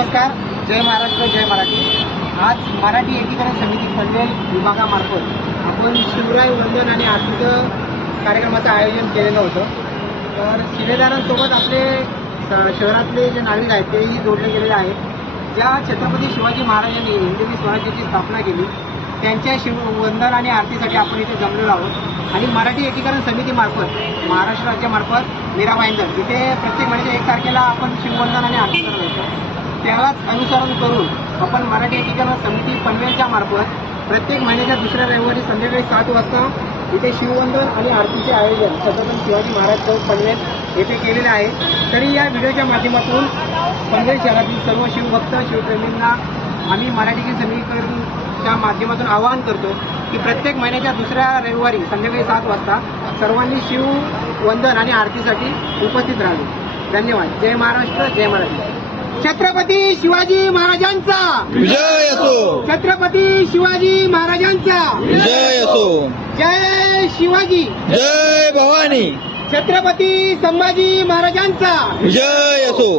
नमस्कार. जय महाराष्ट्र, जय मराठी. आज मराठी एकीकरण समिती पनवेल विभागामार्फत आपण शिवराय वंदन आणि आरतीचं कार्यक्रमाचं आयोजन केलेलं होतं. तर शिलेदारांसोबत आपले शहरातले जे नागरिक आहेत तेही जोडले गेलेले आहेत. ज्या छत्रपती शिवाजी महाराजांनी हिंदवी स्वराज्याची स्थापना केली त्यांच्या शिववंदन आणि आरतीसाठी आपण इथे जमलेलो आहोत. आणि मराठी एकीकरण समितीमार्फत महाराष्ट्र राज्यामार्फत मीरा भाईंदर इथे प्रत्येक महिन्याच्या 1 तारखेला आपण शिववंदन आणि आरती करत होतो. त्यालाच अनुसरण करून आपण मराठी एकीकरण समिती पनवेलच्या मार्फत प्रत्येक महिन्याच्या दुसऱ्या रविवारी संध्याकाळी 7 वाजता इथे शिववंदन आणि आरतीचे आयोजन छत्रपती शिवाजी महाराज चौक पनवेल येथे केलेले आहे. तरी या व्हिडिओच्या माध्यमातून पनवेल शहरातील सर्व शिवभक्त शिवप्रेमींना आम्ही मराठी एकीकरण समितीच्या माध्यमातून आवाहन करतो की प्रत्येक महिन्याच्या दुसऱ्या रविवारी संध्याकाळी 7 वाजता सर्वांनी शिववंदन आणि आरतीसाठी उपस्थित राहावे. धन्यवाद. जय महाराष्ट्र, जय मराठी. छत्रपती शिवाजी महाराजांचा विजय असो. छत्रपती शिवाजी महाराजांचा विजय असो. जय शिवाजी, जय भवानी. छत्रपती संभाजी महाराजांचा विजय असो.